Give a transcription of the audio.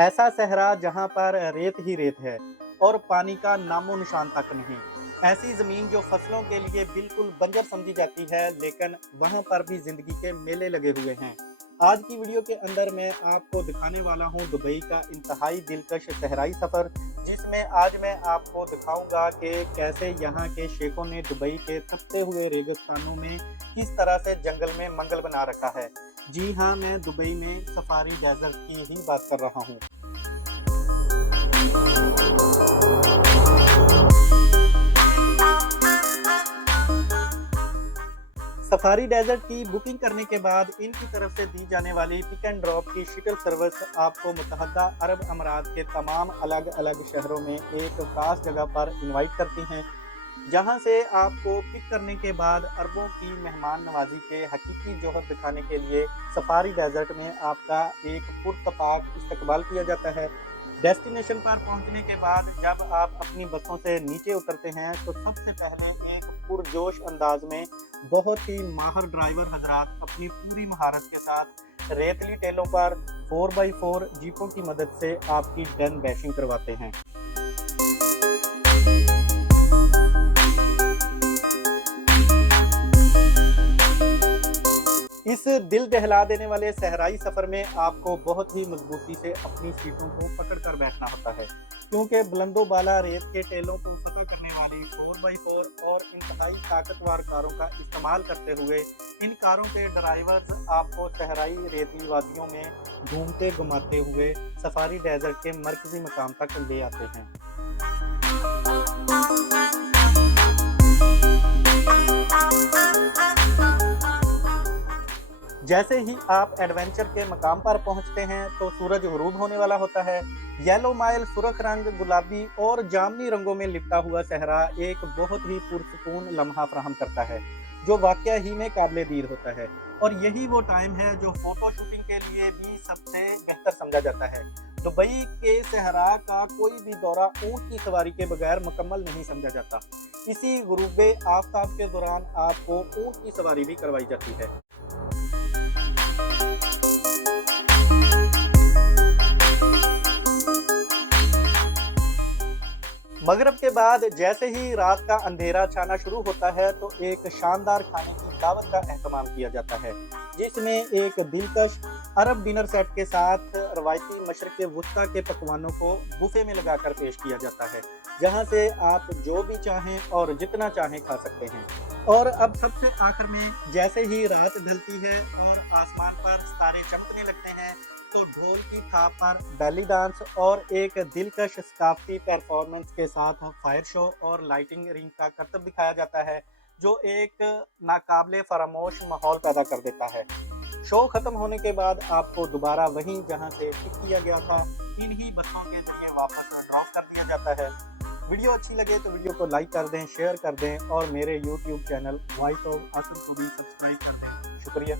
ऐसा सहरा जहाँ पर रेत ही रेत है और पानी का नामो निशान तक नहीं। ऐसी ज़मीन जो फसलों के लिए बिल्कुल बंजर समझी जाती है, लेकिन वहाँ पर भी ज़िंदगी के मेले लगे हुए हैं। आज की वीडियो के अंदर मैं आपको दिखाने वाला हूँ दुबई का इंतहाई दिलकश सहराई सफ़र, जिसमें आज मैं आपको दिखाऊंगा कि कैसे यहाँ के शेखों ने दुबई के तपते हुए रेगिस्तानों में किस तरह से जंगल में मंगल बना रखा है। जी हाँ, मैं दुबई में सफारी डेजर्ट की ही बात कर रहा हूँ। सफारी डेजर्ट की बुकिंग करने के बाद इनकी तरफ से दी जाने वाली पिक एंड ड्रॉप की शटल सर्विस आपको मुत्तहदा अरब अमारात के तमाम अलग अलग शहरों में एक खास जगह पर इनवाइट करती हैं, जहां से आपको पिक करने के बाद अरबों की मेहमान नवाजी के हकीकी जौहर दिखाने के लिए सफारी डेजर्ट में आपका एक पुरतपाक इस्तकबाल किया जाता है। डेस्टिनेशन पर पहुंचने के बाद जब आप अपनी बसों से नीचे उतरते हैं तो सबसे पहले एक पुरजोश अंदाज में बहुत ही माहिर ड्राइवर हजरात अपनी पूरी महारत के साथ रेतली टेलों पर 4x4 जीपों की मदद से आपकी डन बैशिंग करवाते हैं। इस दिल दहला देने वाले सहराई सफ़र में आपको बहुत ही मजबूती से अपनी सीटों को पकड़ कर बैठना होता है, क्योंकि बुलंदो बाला रेत के टेलों को फतह करने वाली 4x4 और इंतहाई ताकतवर कारों का इस्तेमाल करते हुए इन कारों के ड्राइवर्स आपको सहराई रेतली वादियों में घूमते घुमाते हुए सफारी डेजर्ट के मरकजी मकाम तक ले आते हैं। जैसे ही आप एडवेंचर के मकाम पर पहुंचते हैं तो सूरज गुरूब होने वाला होता है। येलो माइल सुर्ख रंग, गुलाबी और जामनी रंगों में लिपटा हुआ सहरा एक बहुत ही पुरसुकून लम्हा फराहम करता है, जो वाकया ही में काबिले दीर होता है। और यही वो टाइम है जो फोटो शूटिंग के लिए भी सबसे बेहतर समझा जाता है। दुबई के सहरा का कोई भी दौरा ऊंट की सवारी के बगैर मुकम्मल नहीं समझा जाता। इसी गुरूबे आफताब के दौरान आपको ऊंट की सवारी भी करवाई जाती है। मगरिब के बाद जैसे ही रात का अंधेरा छाना शुरू होता है तो एक शानदार खाने की दावत का एहतमाम किया जाता है, जिसमें एक दिलकश अरब डिनर सेट के साथ रवायती मशरक़ वुस्ता के पकवानों को बुफे में लगाकर पेश किया जाता है, जहां से आप जो भी चाहें और जितना चाहें खा सकते हैं। और अब सबसे आखिर में जैसे ही रात ढलती है और आसमान पर सितारे चमकने लगते हैं तो ढोल की थाप पर बेली डांस और एक दिलकश सकाफती परफॉर्मेंस के साथ फायर शो और लाइटिंग रिंग का करतब दिखाया जाता है, जो एक नाकाबिले फरामोश माहौल पैदा कर देता है। शो खत्म होने के बाद आपको दोबारा वहीं जहां से पिक किया गया था इन्हीं बसों के जरिए वापस ड्रॉप कर दिया जाता है। वीडियो अच्छी लगे तो वीडियो को लाइक कर दें, शेयर कर दें और मेरे YouTube channel voice of Asim को भी सब्सक्राइब कर दें। शुक्रिया।